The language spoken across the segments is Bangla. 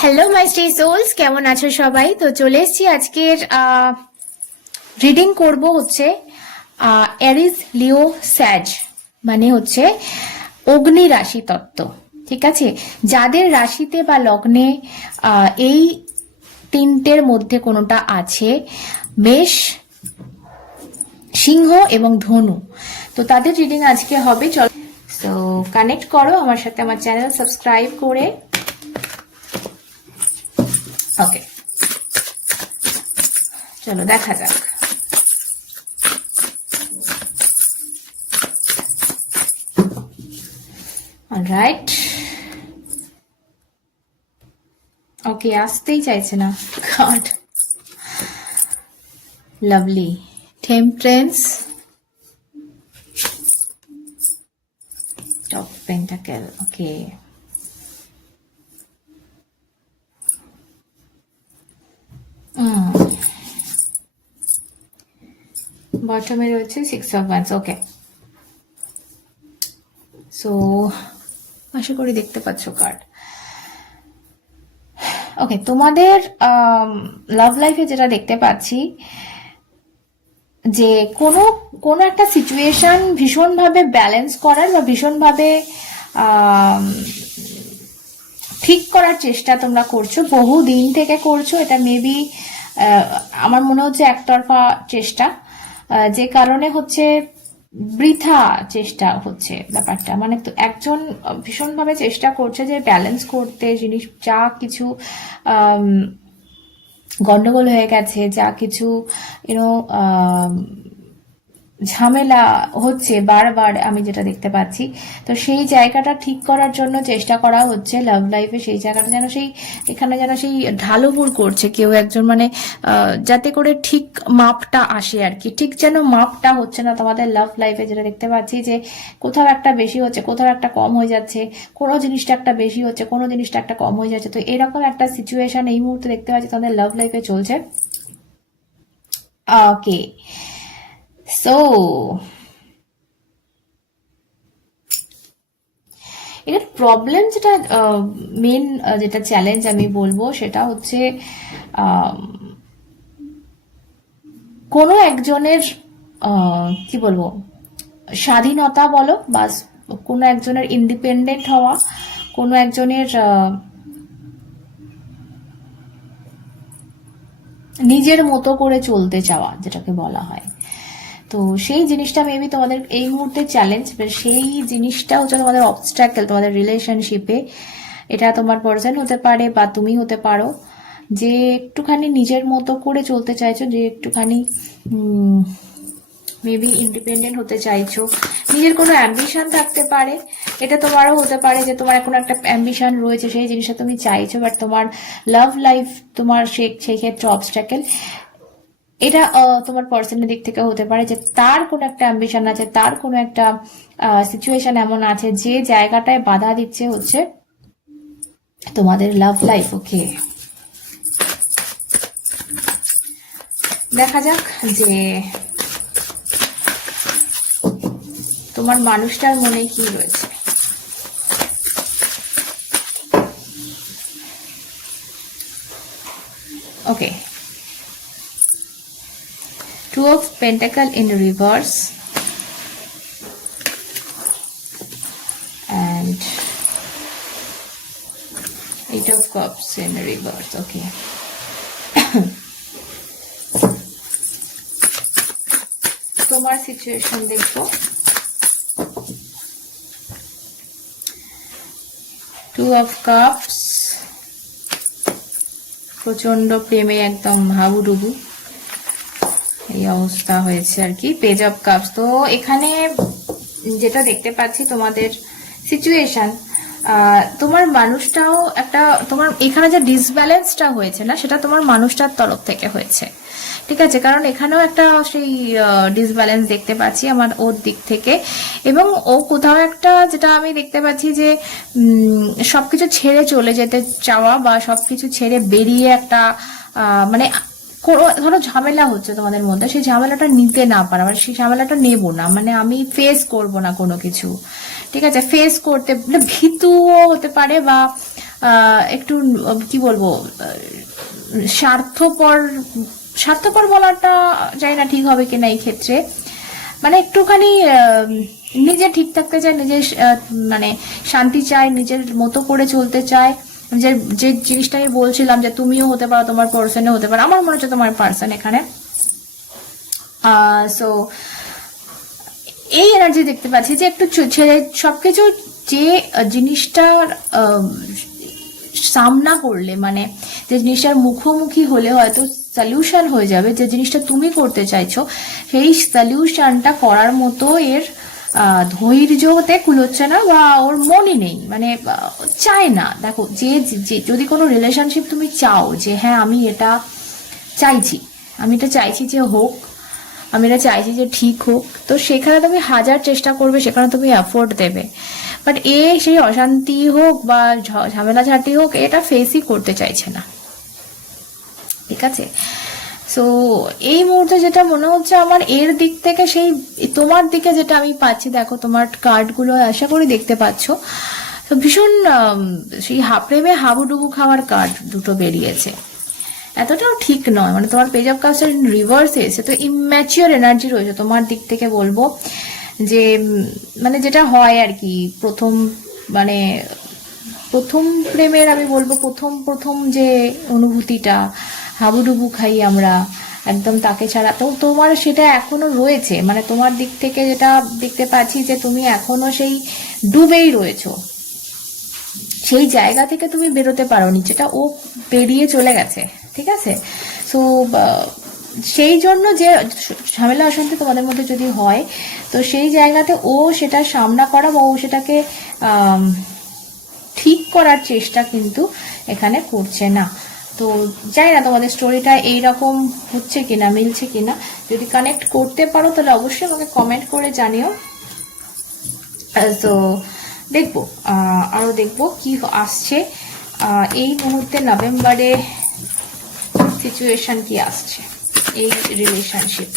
হ্যালো মাই স্টে সোলস, কেমন আছো সবাই? তো চলে এসেছি আজকের রিডিং করব হচ্ছে এরিস লিও স্যাজ, মানে হচ্ছে অগ্নি রাশি তত্ত্ব। ঠিক আছে, যাদের রাশিতে বা লগ্নে এই তিনটের মধ্যে কোনোটা আছে, মেষ, সিংহ এবং ধনু, তো তাদের রিডিং আজকে হবে। চলো, তো কানেক্ট করো আমার সাথে, আমার চ্যানেল সাবস্ক্রাইব করে। ওকে, চলো দেখা যাক। অলরাইট, ওকে, আসতেই চাইছে না card. Lovely, temperance, top pentacle. Okay, বটমে রয়েছে 6 of Wands। ওকে, সো আশা করি দেখতে পাচ্ছ কার্ড। ওকে, তোমাদের লাভ লাইফে যেটা দেখতে পাচ্ছি, যে কোনো কোনো একটা সিচুয়েশন ভীষণভাবে ব্যালেন্স করার বা ভীষণভাবে ঠিক করার চেষ্টা তোমরা করছো, বহু দিন থেকে করছো। এটা মেবি আমার মনে হচ্ছে একতরফা চেষ্টা, যে কারণে হচ্ছে বৃথা চেষ্টা হচ্ছে ব্যাপারটা। মানে তো একজন ভীষণভাবে চেষ্টা করছে যে ব্যালেন্স করতে, জিনিস যা কিছু গন্ডগোল হয়ে গেছে, যা কিছু ইউনো ঝামেলা হচ্ছে বারবার, আমি যেটা দেখতে পাচ্ছি, তো সেই জায়গাটা ঠিক করার জন্য চেষ্টা করা হচ্ছে লাভ লাইফে। সেই জায়গাটা যেন সেই এখানে যেন সেই ঢালুপুর করছে কেউ একজন, মানে যাতে করে ঠিক মাপটা আসে আর কি। ঠিক যেন মাপটা হচ্ছে না তোমাদের লাভ লাইফে, যেটা দেখতে পাচ্ছি যে কোথাও একটা বেশি হচ্ছে, কোথাও একটা কম হয়ে যাচ্ছে, কোনো জিনিসটা একটা বেশি হচ্ছে, কোনো জিনিসটা একটা কম হয়ে যাচ্ছে। তো এরকম একটা সিচুয়েশন এই মুহূর্তে দেখতে পাচ্ছি তোমাদের লাভ লাইফে চলছে। ওকে, সো এটার প্রবলেম যেটা, মেন যেটা চ্যালেঞ্জ আমি বলবো সেটা হচ্ছে কোনো একজনের কি বলবো, স্বাধীনতা বলো বা কোনো একজনের ইন্ডিপেন্ডেন্ট হওয়া, কোনো একজনের নিজের মতো করে চলতে চাওয়া, যেটাকে বলা হয়। তো সেই জিনিসটা মেবি তোমাদের এই মুহূর্তে চ্যালেঞ্জ, সেই জিনিসটা হচ্ছে তোমাদের অবস্ট্রাকল তোমাদের রিলেশনশিপে। এটা তোমার পার্সন হতে পারে বা তুমি হতে পারো, যে একটুখানি নিজের মতো করে চলতে চাইছো, যে একটুখানি মেবি ইন্ডিপেন্ডেন্ট হতে চাইছো। নিজের কোনো অ্যাম্বিশন থাকতে পারে, এটা তোমারও হতে পারে যে তোমার কোনো একটা অ্যাম্বিশন রয়েছে, সেই জিনিসটা তুমি চাইছো, বাট তোমার লাভ লাইফ তোমার সেই ক্ষেত্রে অবস্ট্রাকল। এটা তোমার পার্সনের দিক থেকে হতে পারে যে তার কোনো একটা অ্যাম্বিশন আছে, তার কোনো একটা সিচুয়েশন এমন আছে যে জায়গাটায় বাধা দিচ্ছে হচ্ছে তোমাদের লাভ লাইফ। ওকে, দেখা যাক যে তোমার মানুষটার মনে কি রয়েছে। ওকে, Two of Pentacle in reverse and Eight of Cups in reverse. Okay. তোমার সিচুয়েশন দেখো, Two of Cups, প্রচন্ড প্রেমে একদম হাবুডুবু এই অবস্থা হয়েছে আর কি। পেজ অফ কাপস, তো এখানে যেটা দেখতে পাচ্ছি তোমাদের সিচুয়েশন, তোমার মানুষটাও একটা, তোমার এখানে যে ডিসব্যালেন্সটা হয়েছে না, সেটা তোমার মানুষটার তরফ থেকে হয়েছে। ঠিক আছে, কারণ এখানেও একটা সেই ডিসব্যালেন্স দেখতে পাচ্ছি আমার ওর দিক থেকে, এবং ও কোথাও একটা, যেটা আমি দেখতে পাচ্ছি যে সবকিছু ছেড়ে চলে যেতে চাওয়া বা সবকিছু ছেড়ে বেরিয়ে একটা মানে ধরো ঝামেলা হচ্ছে তোমাদের মধ্যে, সেই ঝামেলাটা নিতে না পারা, মানে সেই ঝামেলাটা নেব না, মানে আমি ফেস করব না কোনো কিছু। ঠিক আছে, ফেস করতে ভীতুও হতে পারে বা একটু কি বলবো, স্বার্থপর স্বার্থপর বলাটা জানি না ঠিক হবে কিনা এই ক্ষেত্রে, মানে একটুখানি নিজে ঠিক থাকতে চায়, নিজের মানে শান্তি চায়, নিজের মতো করে চলতে চায়। যে যে জিনিসটা আমি বলছিলাম যে তুমিও হতে পারো, তোমার পার্সনও হতে পারো, আমার মনে হচ্ছে তোমার পার্সন এখানে। সো এই এনার্জি দেখতে পাচ্ছি যে একটু ছেড়ে সবকিছু, যে জিনিসটার সামনা করলে, মানে যে জিনিসটার মুখোমুখি হলে হয়তো সলিউশন হয়ে যাবে, যে জিনিসটা তুমি করতে চাইছো সেই সলিউশনটা করার মতো এর ধৈর্যতে কুলোচ্ছে না, বা ওর মনই নেই, মানে চায় না। দেখো, যে যদি কোনো রিলেশনশিপ তুমি চাও যে হ্যাঁ আমি এটা চাইছি, আমি এটা চাইছি যে হোক, আমি এটা চাইছি যে ঠিক হোক, তো সেখানে তুমি হাজার চেষ্টা করবে, সেখানে তুমি এফোর্ট দেবে, বাট সেই অশান্তি হোক বা ঝামেলা ঝাঁটি হোক, এটা ফেসই করতে চাইছে না। ঠিক আছে, সো এই মুহূর্তে যেটা মনে হচ্ছে আমার এর দিক থেকে, সেই তোমার দিকে যেটা আমি পাচ্ছি, দেখো তোমার কার্ডগুলো আশা করি দেখতে পাচ্ছ, তো ভীষণ সেই প্রেমে হাবুডুবু খাওয়ার কার্ড দুটো বেরিয়েছে। এতটাও ঠিক নয়, মানে তোমার পেজ অফ কাপস রিভার্সে এসে তো ইম্যাচিওর এনার্জি রয়েছে তোমার দিক থেকে। বলবো যে মানে যেটা হয় আর কি, প্রথম প্রেমের আমি বলবো প্রথম যে অনুভূতিটা, হাবুডুবু খাই আমরা একদম তাকে ছাড়া, তো তোমার সেটা এখনো রয়েছে। মানে তোমার দিক থেকে যেটা দেখতে পাচ্ছি যে তুমি এখনো সেই ডুবেই রয়েছো, সেই জায়গা থেকে তুমি বেরোতে পারোনি, যেটা ও পেরিয়ে চলে গেছে। ঠিক আছে, সো সেই জন্য যে ঝামেলা অশান্তি তোমাদের মধ্যে যদি হয়, তো সেই জায়গাতে ও সেটা সামনা করা বা ও সেটাকে ঠিক করার চেষ্টা কিন্তু এখানে করছে না। তো জানি না তোমাদের স্টোরিটা এইরকম হচ্ছে কিনা, মিলছে কিনা। যদি কানেক্ট করতে পারো তাহলে অবশ্যই আমাকে কমেন্ট করে জানিও। তো দেখবো আরো দেখবো কি আসছে এই মুহূর্তে, নভেম্বরে সিচুয়েশন কি আসছে এই relationship.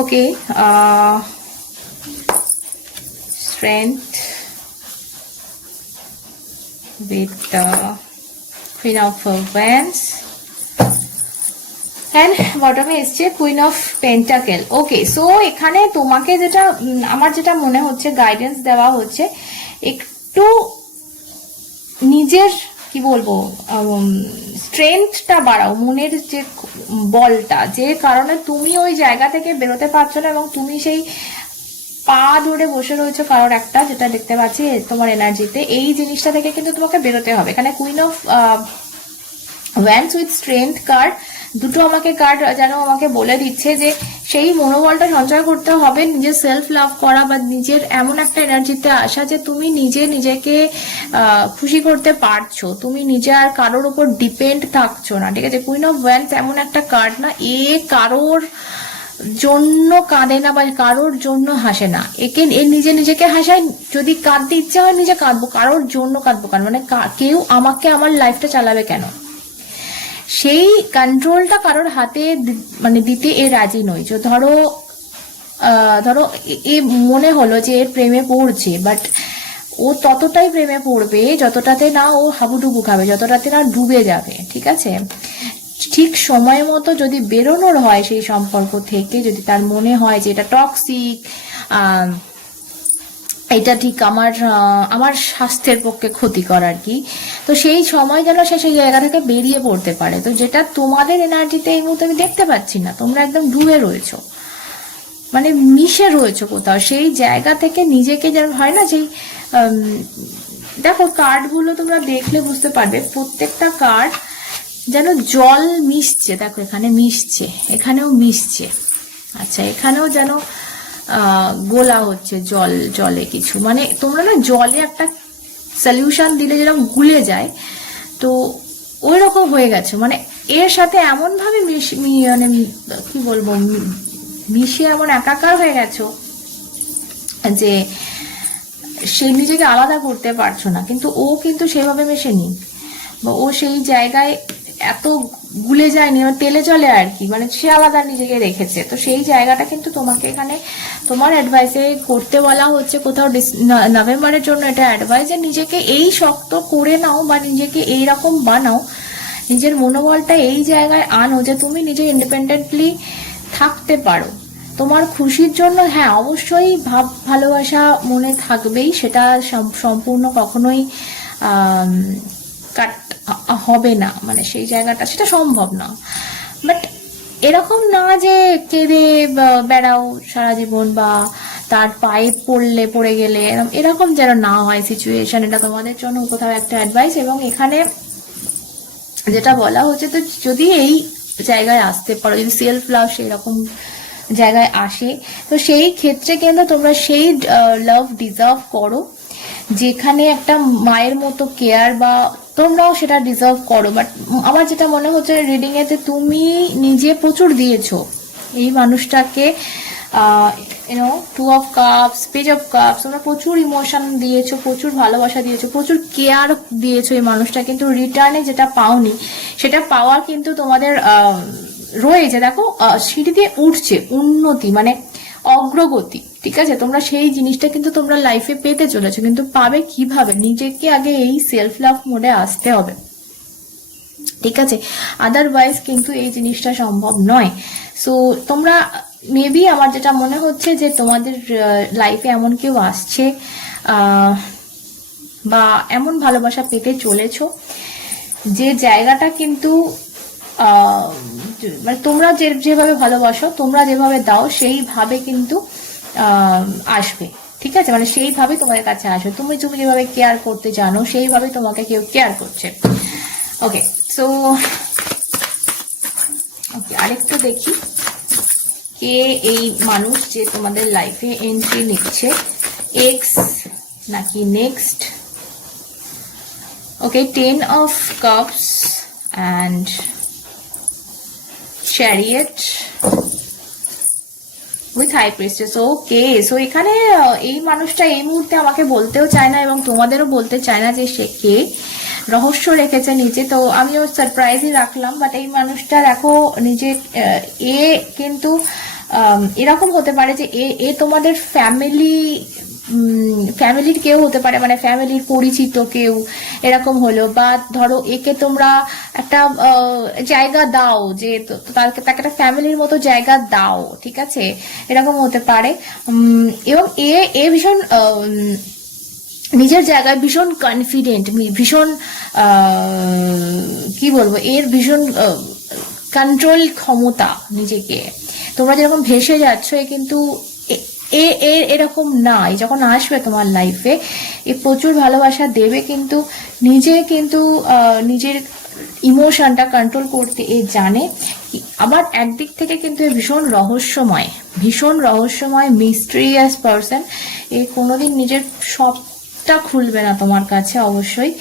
Okay, strength with the Queen of Wands and বটমে এসছে queen of pentacle. Okay, so এখানে তোমাকে যেটা আমার যেটা মনে হচ্ছে গাইডেন্স দেওয়া হচ্ছে, একটু নিজের কি বলবো স্ট্রেংথটা বাড়াও, মনের যে বলটা, যে কারণে তুমি ওই জায়গা থেকে বেরোতে পারছো না এবং তুমি সেই পা ধরে বসে রয়েছে কারোর একটা, যেটা দেখতে পাচ্ছি তোমার এনার্জিতে, এই জিনিসটা থেকে কিন্তু তোমাকে বেরোতে হবে। এখানে queen of wands with strength card দুটো আমাকে কার্ড যেন আমাকে বলে দিচ্ছে যে সেই মনোবলটা সঞ্চয় করতে হবে, নিজের সেলফ লাভ করা বা নিজের এমন একটা এনার্জিতে আসা যে তুমি নিজেকে খুশি করতে পারছো, তুমি নিজে আর কারোর উপর ডিপেন্ড থাকছো না। ঠিক আছে, কুইন অফ ওয়ান্ডস এমন একটা কার্ড না, এ কারোর জন্য কাঁদে না বা কারোর জন্য হাসে না, একে নিজেকে হাসায়। যদি কাঁদতে ইচ্ছা হয় নিজে কাঁদবো, কারোর জন্য কাঁদবো কেন, মানে কেউ আমাকে আমার লাইফটা চালাবে কেন, সেই কন্ট্রোলটা কারোর হাতে মানে দিতে এ রাজি নয়। যে ধরো এ মনে হলো যে এর প্রেমে পড়ছে, বাট ও ততটাই প্রেমে পড়বে যতটাতে না ও হাবুডুবু খাবে, যতটাতে না ডুবে যাবে। ঠিক আছে, ঠিক সময় মতো যদি বেরোনোর হয় সেই সম্পর্ক থেকে, যদি তার মনে হয় যে এটা টক্সিক, এটা ঠিক আমার স্বাস্থ্যের পক্ষে ক্ষতিকর আর কি, তো সেই সময় যেন সে সেই জায়গা থেকে বেরিয়ে পড়তে পারে। তো যেটা তোমাদের এনার্জিতে এই মুহূর্তে আমি দেখতে পাচ্ছি না, তোমরা একদম ডুবে রয়েছো, মানে মিশে রয়েছো কোথাও, সেই জায়গা থেকে নিজেকে যেন হয় না সেই দেখো কার্ডগুলো তোমরা দেখলে বুঝতে পারবে, প্রত্যেকটা কার্ড যেন জল মিশছে। দেখো এখানে মিশছে, এখানেও মিশছে, আচ্ছা এখানেও যেন গোলা হচ্ছে জলে কিছু, মানে তোমরা না জলে একটা সলিউশন দিলে যেরকম গুলে যায়, তো ওই রকম হয়ে গেছে। মানে এর সাথে এমন ভাবে মানে কি বলবো মিশে এমন একাকার হয়ে গেছো যে সে নিজেকে আলাদা করতে পারছো না, কিন্তু ও কিন্তু সেভাবে মেশেনি, বা ও সেই জায়গায় এত গুলে যায়নি, তেলে চলে আর কি, মানে সে আলাদা নিজেকে রেখেছে। তো সেই জায়গাটা কিন্তু তোমাকে এখানে তোমার অ্যাডভাইসে করতে বলা হচ্ছে কোথাও। নভেম্বরের জন্য এটা অ্যাডভাইস যে নিজেকে এই শক্ত করে নাও বা নিজেকে এইরকম বানাও, নিজের মনোবলটা এই জায়গায় আনো যে তুমি নিজে ইন্ডিপেন্ডেন্টলি থাকতে পারো। তোমার খুশির জন্য হ্যাঁ অবশ্যই ভালোবাসা মনে থাকবেই, সেটা সম্পূর্ণ কখনোই কাট হবে না, মানে সেই জায়গাটা সেটা সম্ভব না। বাট এরকম না যে কেঁদে বেড়াও সারা জীবন বা তার পায়ে পড়ে গেলে এরকম যেন না হয় সিচুয়েশন। এটা তোমাদের জন্য কোথাও একটা অ্যাডভাইস। এবং এখানে যেটা বলা হচ্ছে, তো যদি এই জায়গায় আসতে পারো, যদি সেলফ লাভ সেই রকম জায়গায় আসে, তো সেই ক্ষেত্রে কিন্তু তোমরা সেই লাভ ডিজার্ভ করো যেখানে একটা মায়ের মতো কেয়ার, বা তোমরাও সেটা ডিজার্ভ করো। বাট আমার যেটা মনে হচ্ছে রিডিং এতে তুমি নিজে প্রচুর দিয়েছো এই মানুষটাকে, two of cups, page of cups, তোমরা প্রচুর ইমোশন দিয়েছো, প্রচুর ভালোবাসা দিয়েছো, প্রচুর কেয়ার দিয়েছো এই মানুষটা, কিন্তু রিটার্নে যেটা পাওনি সেটা পাওয়ার কিন্তু তোমাদের রয়েছে। দেখো সিঁড়ি দিয়ে উঠছে উন্নতি, মানে অগ্রগতি, ঠিক আছে? তোমরা সেই জিনিসটা কিন্তু তোমরা লাইফে পেতে চলেছো, কিন্তু পাবে কিভাবে? নিজেকে আগে এই সেলফ লাভ মোডে আসতে হবে, ঠিক আছে? আদারওয়াইজ কিন্তু এই জিনিসটা সম্ভব নয়। সো তোমরা মেবি, আমার যেটা মনে হচ্ছে যে তোমাদের লাইফে এমন কেউ আসছে বা এমন ভালোবাসা পেতে চলেছো যে জায়গাটা কিন্তু মানে তোমরা যেভাবে ভালোবাসো, তোমরা যেভাবে দাও সেইভাবে কিন্তু আসবে, ঠিক আছে? মানে সেইভাবে তোমাদের কাছে আসবে। তুমি যেভাবে কেয়ার করতে জানো সেইভাবে তোমাকে কেউ কেয়ার করছে। ওকে, সো ওকে, আরেকটু দেখি কে এই মানুষ যে তোমাদের লাইফে এন্ট্রি নিচ্ছে, এক্স নাকি next. Okay, 10 of cups and chariot with high priestess. Okay, so এখানে এই মানুষটা এই মুহূর্তে আমাকে বলতেও চায় না এবং তোমাদেরও বলতে চায় না যে সে কে, রহস্য রেখেছে নিচে। তো আমিও সারপ্রাইজই রাখলাম। বাট এই মানুষটা দেখো নিজে এ কিন্তু এরকম হতে পারে যে এ তোমাদের ফ্যামিলির কেউ হতে পারে, মানে ফ্যামিলির পরিচিত কেউ এরকম হলো। বা ধরো একে তোমরা একটা জায়গা দাও, যে তাকে একটা ফ্যামিলির মতো জায়গা দাও, ঠিক আছে? এরকম হতে পারে। এবং এ ভীষণ নিজের জায়গায় ভীষণ কনফিডেন্ট, ভীষণ কি বলবো, এর ভীষণ কন্ট্রোল ক্ষমতা নিজেকে। তোমরা যেরকম ভেসে যাচ্ছ, এ কিন্তু এরকম না। যখন আসবে তোমার লাইফে, এ প্রচুর ভালোবাসা দেবে, কিন্তু নিজের ইমোশনটা কন্ট্রোল করতে এ জানে। আবার একদিক থেকে কিন্তু এ ভীষণ রহস্যময় মিস্ট্রিয়াস পারসন। এ কোনোদিন নিজের সবটা খুলবে না তোমার কাছে অবশ্যই।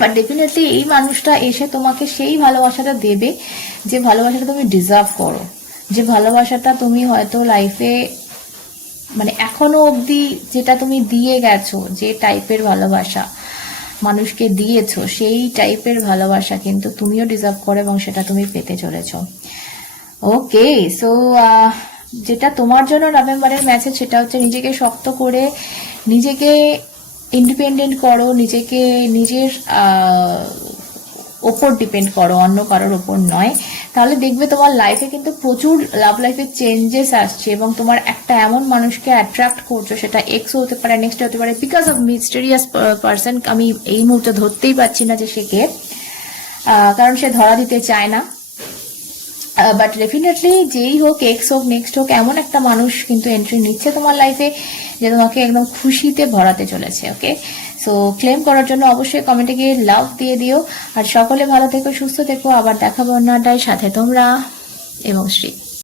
বাট ডেফিনেটলি এই মানুষটা এসে তোমাকে সেই ভালোবাসাটা দেবে যে ভালোবাসাটা তুমি ডিজার্ভ করো, যে ভালোবাসাটা তুমি হয়তো লাইফে মানে এখনো অবধি যেটা তুমি দিয়ে গেছো, যে টাইপের ভালোবাসা মানুষকে দিয়েছো, সেই টাইপের ভালোবাসা কিন্তু তুমিও ডিজার্ভ করো এবং সেটা তুমি পেতে চলেছো। ওকে, সো যেটা তোমার জন্য নভেম্বরের ম্যাসেজ সেটা হচ্ছে নিজেকে শক্ত করে, নিজেকে ইন্ডিপেন্ডেন্ট করো, নিজেকে নিজের ওপর ডিপেন্ড করো, অন্য কারোর ওপর নয়। তাহলে দেখবে তোমার লাইফে কিন্তু প্রচুর লাভ লাইফে চেঞ্জেস আসছে এবং তোমার একটা এমন মানুষকে অ্যাট্রাক্ট করছো, সেটা এক্সও হতে পারে, নেক্সট হতে পারে, বিকজ অফ মিস্টেরিয়াস পারসন। আমি এই মুহূর্তে ধরতেই পারছি না যে সে কে, কারণ সে ধরা দিতে চায় না। বাট ডেফিনেটলি যেই হোক, এক্স হোক, নেক্সট হোক, এমন একটা মানুষ কিন্তু এন্ট্রি নিচ্ছে তোমার লাইফে যে তোমাকে একদম খুশিতে ভরাতে চলেছে। ওকে, সো ক্লেম করার জন্য অবশ্যই কমেন্টে গিয়ে লাভ দিয়ে দিও। আর সকলে ভালো থেকো, সুস্থ থেকো। আবার দেখাবো অন্যটায়, সাথে তোমরা এবং শ্রী।